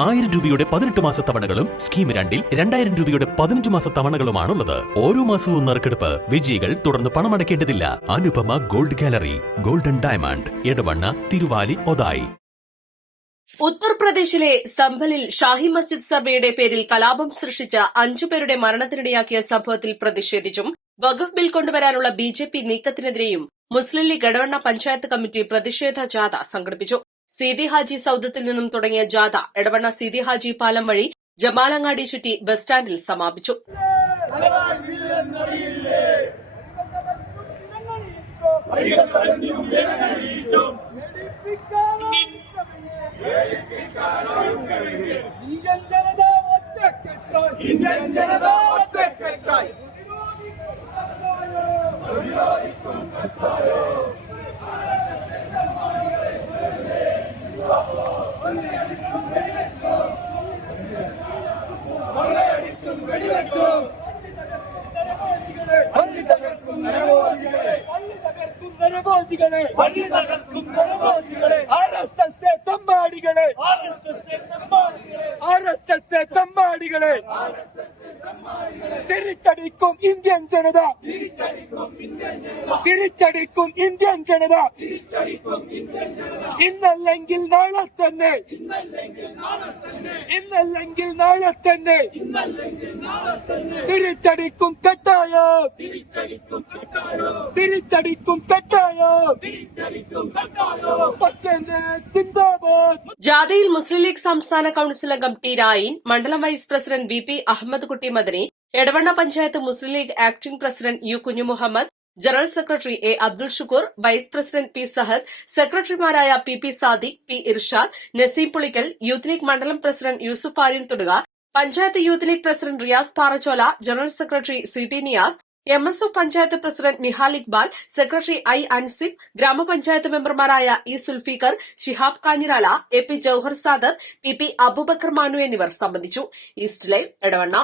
1000 രൂപയുടെ 18 മാസ തവണകളും സ്കീം 2-ൽ 2000 രൂപയുടെ 15 മാസ തവണകളുമാണുള്ളത്. ഓരോ മാസവും നറുക്കെടുപ്പ്. വിജയികൾ തുടർന്ന് പണമടയ്ക്കേണ്ടതില്ല. Anupama gold gallery, golden diamond, Edavanna, Thiruvali, Othayi. ഉത്തർപ്രദേശിലെ സംഭലിൽ ഷാഹി മസ്ജിദ് സഭയുടെ പേരിൽ കലാപം സൃഷ്ടിച്ച 5 പേരുടെ മരണത്തിനിടയാക്കിയ സംഭവത്തിൽ പ്രതിഷേധിച്ചും വഖഫ് ബിൽ കൊണ്ടുവരാനുള്ള ബിജെപി നീക്കത്തിനെതിരെയും മുസ്ലിം ലീഗ് എടവണ്ണ പഞ്ചായത്ത് കമ്മിറ്റി പ്രതിഷേധ ജാഥ സംഘടിപ്പിച്ചു. സീതി ഹാജി സൌദത്തിൽ നിന്നും തുടങ്ങിയ ജാഥ എടവണ്ണ സീതി ഹാജി പാലം വഴി ജമാലങ്ങാടി ചുറ്റി ബസ് സ്റ്റാൻഡിൽ സമാപിച്ചു. തിരിച്ചടിക്കും ഇന്ത്യൻ ജനത, തിരിച്ചടിക്കും ഇന്ത്യൻ ജനത. ഇന്നല്ലെങ്കിൽ നാളെ തന്നെ, ഇന്നല്ലെങ്കിൽ നാളെ തന്നെ തിരിച്ചടിക്കും കട്ടായം, തിരിച്ചടിക്കും കട്ടായം. സിന്ദാബാദ്. ജാഥയിൽ മുസ്ലിം ലീഗ് സംസ്ഥാന കൌൺസിൽ അംഗം ടി രായിൻ, മണ്ഡലം vice president V P Ahammed Kutty Madani, Edavanna panchayat Muslim League acting president U Kunjumuhammed, general secretary A Abdul Shukoor, vice president P Sahad, സെക്രട്ടറിമാരായ P P Sadiq, P Irshad, Naseem Pulikkal, Youth League മണ്ഡലം പ്രസിഡന്റ് യൂസുഫ് ആര്യൻ തുടങ്ങി panchayat youth League president Riyas Parachola, general secretary C T Niyas, MSF panchayat president Nihal Iqbal, secretary I Ansif, ഗ്രാമപഞ്ചായത്ത് മെമ്പർമാരായ E Zulfiqar, Shihab Kanhirala, A P Jouhar Sadath, P P Abubakar Manu എന്നിവർ സംബന്ധിച്ചു. East Live Edavanna.